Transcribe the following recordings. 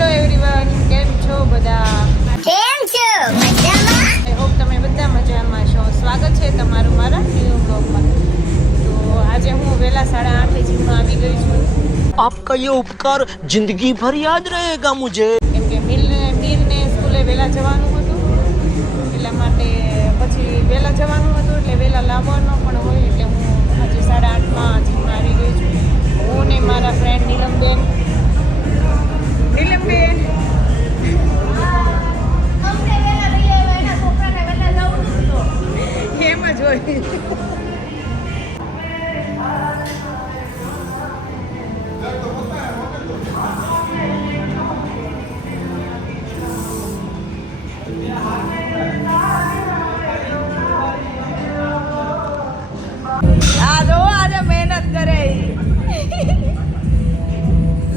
Hello everyone, કેમ છો બધા? કેમ છો? મજામાં? આઈ હોપ તમે બધા મજામાં છો. સ્વાગત છે તમારું મારા ન્યૂ બ્લોગમાં. તો આજે હું વહેલા 8:30 જીમમાં આવી ગઈ છું. आपका ये उपकार जिंदगी भर याद रहेगा मुझे. કેમ કે મીરને સ્કૂલે વહેલા જવાનું હતું, એટલા માટે પછી વહેલા જવાનું હતું એટલે વહેલા લાવવાનો પણ હોય, એટલે હું આજે 8:30માં જીમમાં આવી ગઈ છું. હું ને મારા ફ્રેન્ડ નીલમબેન એમ જ હોય. આ જો આજે મહેનત કરે,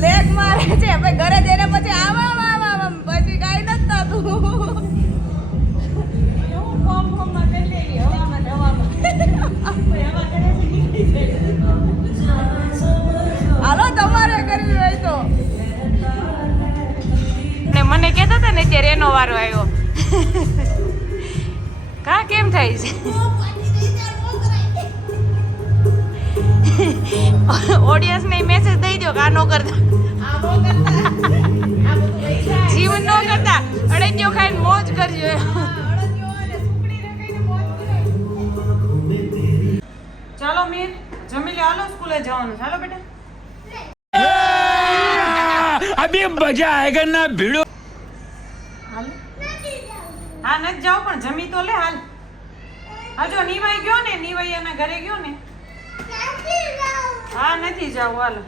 લેગ મારે છે. ભાઈ ઘરે જઈને પછી આવા પછી કાંઈ નથી થતું. હાલો તમારે કરવી હોય તો. ને મને કહેતા હતા ને ત્યારે એનો વારો આવ્યો. કા કેમ થાય છે? ઓડિયન્સ ને મેસેજ દઈ દો કે આ નો કરતા, જીવન નો કરતા, અડેજો ખાઈને મોજ કરજો. ચાલો મીર, જમી લે, હાલો સ્કૂલે જવાનું. ચાલો બેટા, अभी मजा आएगा ना भिड़ो. હાલ. હા નથી જાવ પણ જમી તો લે. હાલ હજો નીવાઈ ગયો ને, નીવૈયાના ઘરે ગયો ને. હા નથી જાવ, હાલો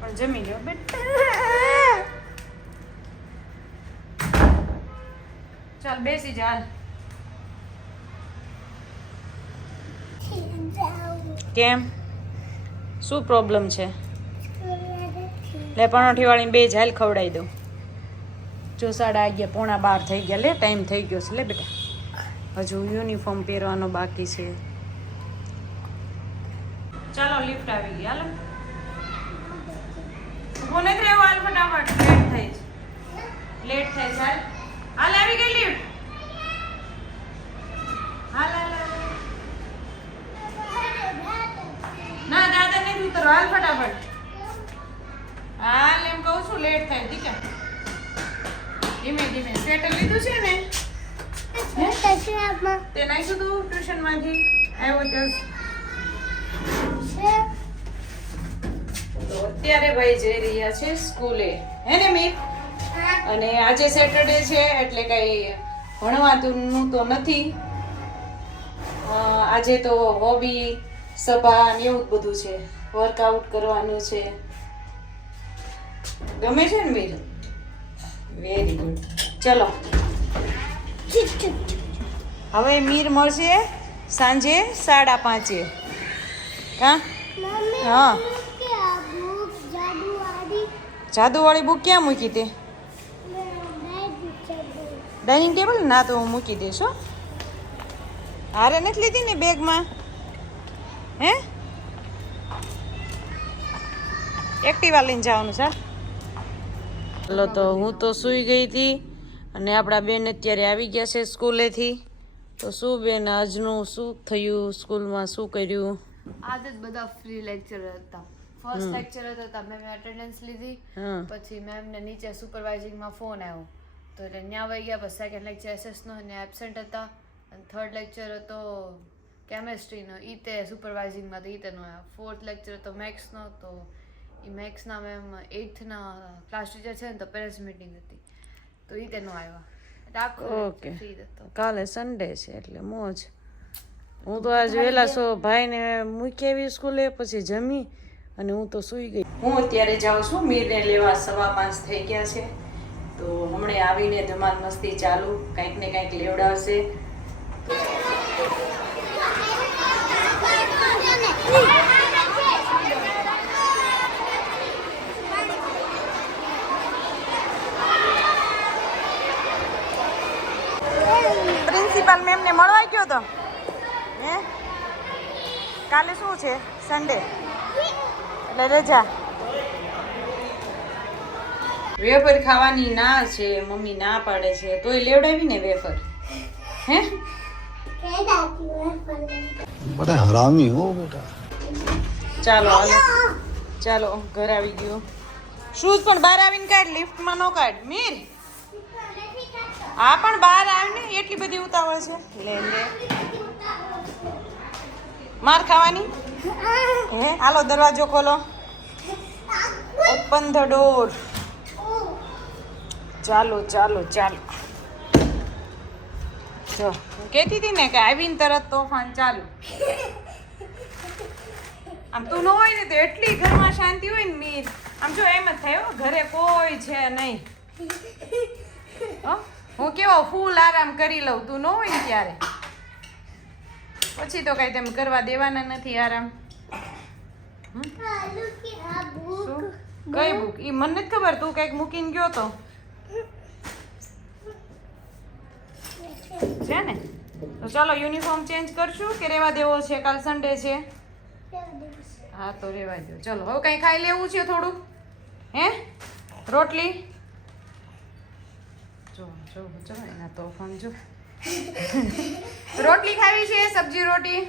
પણ જમી લો બેટા. ચાલ બેસી જા. હાલ. કેમ, શું પ્રોબ્લેમ છે? લે પરોઠી વાળી બે જ હાલ ખવડાવી દઉં. જો 11:30 પોણા 12 થઈ ગયા. લે ટાઈમ થઈ ગયો છે. લે બેટા, હજુ યુનિફોર્મ પહેરવાનો બાકી છે. ચાલો લિફ્ટ આવી ગઈ. હાલો ઉભો નથી રહેવો. હાલ ફટાફટ, લેટ થઈ છે, લેટ થઈ છે. હાલ હાલ, આવી ગઈ લિફ્ટ. હાલ હાલ હાલ. ના દાદા નથી ઉતરો. હાલ ફટાફટ. હાલ એમ કહું છું, લેટ થાય દીકરા. ધીમે ધીમે. સ્વેટર લીધું છે ને? તે નાખ્યું તું ટ્યુશન માંથી આવ્યો તો અત્યારે ભાઈ જઈ રહ્યા છે સ્કૂલે, હે ને મીર? અને આજે સેટરડે છે એટલે કઈ ભણવાનું તો નથી. આજે તો હોબી સભા ને એવું બધું છે, વર્કઆઉટ કરવાનું છે. ગમે છે ને મીર? Very good. ચલો હવે મીર મળશે સાંજે 5:30. કા? હા, જાદુવાળી બુક ક્યાં મૂકી તે? ડાઇનિંગ ટેબલ ના, તો હું મૂકી દઈશ. હો, હારે નથી લીધી ને બેગમાં? હે, એક્ટિવા લઈને જવાનું છે. ચાલો તો હું તો સૂઈ ગઈ હતી અને આપણા બેન અત્યારે આવી ગયા છે સ્કૂલેથી. તો શું બેન, આજનું શું થયું સ્કૂલમાં, શું કર્યું? આજે જ બધા ફ્રી લેક્ચર હતા. ફર્સ્ટ લેક્ચર હતા, મેં એટેન્ડન્સ લીધી. પછી મેમને નીચે સુપરવાઇઝિંગમાં ફોન આવ્યો તો એટલે ત્યાં વહી ગયા. પછી સેકન્ડ લેક્ચર એસએસનો ને એબસેન્ટ હતા. અને થર્ડ લેક્ચર હતો કેમેસ્ટ્રીનો, ઈ તે સુપરવાઇઝિંગમાં તો ઈ તેનો આવ્યો. ફોર્થ લેક્ચર હતો મેથ્સનો, તો એ મેથ્સના મેમ 8થના ક્લાસ ટીચર છે ને, તો પેરેન્ટ્સ મિટિંગ હતી તો ઈ તેનો આવ્યા. ઓકે, કાલે સન્ડે છે એટલે મોજ. હું તો આજ વહેલા ભાઈને મૂકી આવી સ્કૂલે, પછી જમી અને હું તો સૂઈ ગઈ. હું અત્યારે જાઉં છું મીરને લેવા. 5:15 થઈ ગયા છે, તો હમણાં આવીને ધમાલ મસ્તી ચાલુ, કંઈક ને કંઈક લેવડાવશે. પ્રિન્સિપાલ મેમને મળવા ગયો તો હે? કાલે શું છે? સન્ડે એટલે રજા. વેફર ખાવાની ના છે, મમ્મી ના પાડે છે, તોય લેવડાવી ને વેફર. હે बड़ा हरामी हो बेटा. ચાલો હાલો, ચાલો ઘર આવી ગયો. શૂઝ પણ બહાર આવીને કાઢ, લિફ્ટમાં નો કાઢ. મીર હા પણ બહાર આવીને એટલી બધી ઉતાવળ છે. લે લે માર ખાવાની. હે હાલો દરવાજો ખોલો. Open the door. ચાલો ચાલો ચાલો. જો હું કહેતી હતી ને કે આવીને તરત તોફાન ચાલુ. આમ તું ન હોય ને તો એટલી ઘરમાં શાંતિ હોય ને મીર. આમ જો એમ જ થાય હો, ઘરે કોઈ છે નહીં. હો હું કેવો ફૂલ આરામ કરી લઉં, તું ન હોય ને ત્યારે. પછી તો કઈ તેમ કરવા દેવાના નથી આરામ. શું? કઈ બુક? ઈ મને નથી ખબર, તું કઈક મૂકીને ગયો તો છે ને. તો ચાલો યુનિફોર્મ ચેન્જ કરશું કે રેવા દેવો છે? કાલ સન્ડે છે. હા તો રેવા દો. ચલો હવે કઈ ખાઈ લેવું છે થોડુંક? હે રોટલી? જો જો જો એના તોફાન જો. રોટલી ખાવી છે? સબ્જી રોટી?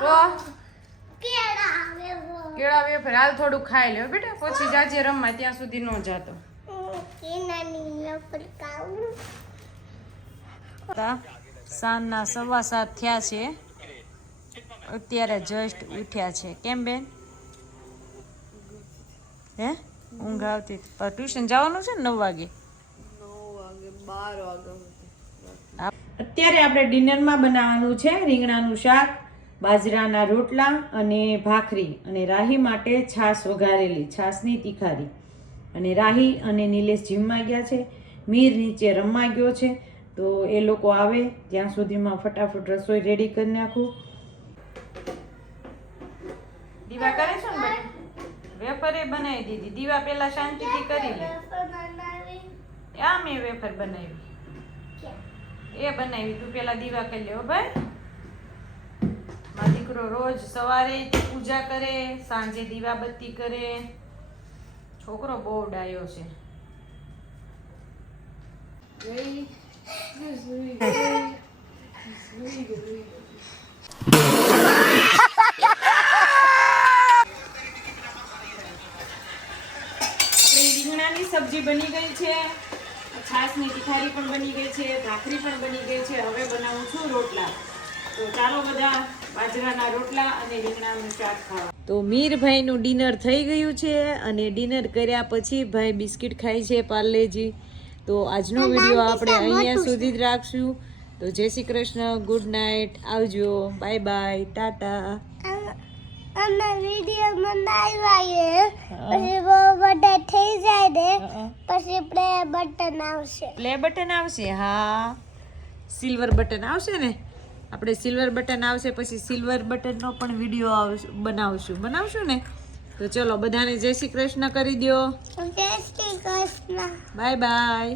તો કેળા વેફર હાલ થોડુંક ખાઈ લે બેટા, પછી જાજે રમવા, ત્યાં સુધી ન જાતો. સાંજના 7:15 થયા છે, અત્યારે જસ્ટ ઉઠ્યા છે. કેમ બેન? હે ઊંઘ આવતી? પણ ટ્યુશન જવાનું છે ને 9 વાગે. અત્યારે આપણે ડિનરમાં બનાવવાનું છે રીંગણાનું શાક, બાજરાના રોટલા અને ભાખરી, અને રાહી માટે છાશ વઘારેલી, છાશની તીખારી. અને રાહી અને નિલેશ જીમમાં ગયા છે, મીર નીચે રમવા ગયો છે. તો એ લોકો આવે ત્યાં સુધીમાં ફટાફટ રસોઈ રેડી કરી નાખું. દીવા કરે છો ને બેટા? વેફરે બનાવી દીધી. દીવા પેલા શાંતિથી કરી લે. આ મેં વેફર બનાવી, એ બનાવી. તું પેલા દીવા કરી લે હો ભાઈ. મારો દીકરો રોજ સવારે પૂજા કરે, સાંજે દીવા બત્તી કરે. છોકરો બહુ ડાયો છે. રીંગણાની સબ્જી બની ગઈ છે, છાશની તીખારી પણ બની ગઈ છે, ભાખરી પણ બની ગઈ છે. હવે બનાવું છું રોટલા. તો ચાલો બધા બાજરાના રોટલા અને રીંગણાનું શાક ખાવા. તો મીરભાઈનું ડિનર થઈ ગયું છે, અને ડિનર કર્યા પછી ભાઈ બિસ્કિટ ખાય છે પાર્લેજી. તો આજનો વિડીયો આપણે અહીંયા સુધી જ રાખશું. તો જય શ્રી કૃષ્ણ, ગુડ નાઇટ, આવજો, બાય બાય, ટાટા. અમે વિડિયો બનાવ્યા પછી બધા થઈ જાય ને પછી પ્લે બટન આવશે. પ્લે બટન આવશે? હા, સિલ્વર બટન આવશે ને. આપણે સિલ્વર બટન આવશે પછી સિલ્વર બટનનો પણ વિડીયો બનાવશું ને. તો ચલો બધાને જય શ્રી કૃષ્ણ કરી દો. જય શ્રી કૃષ્ણ. Bye bye.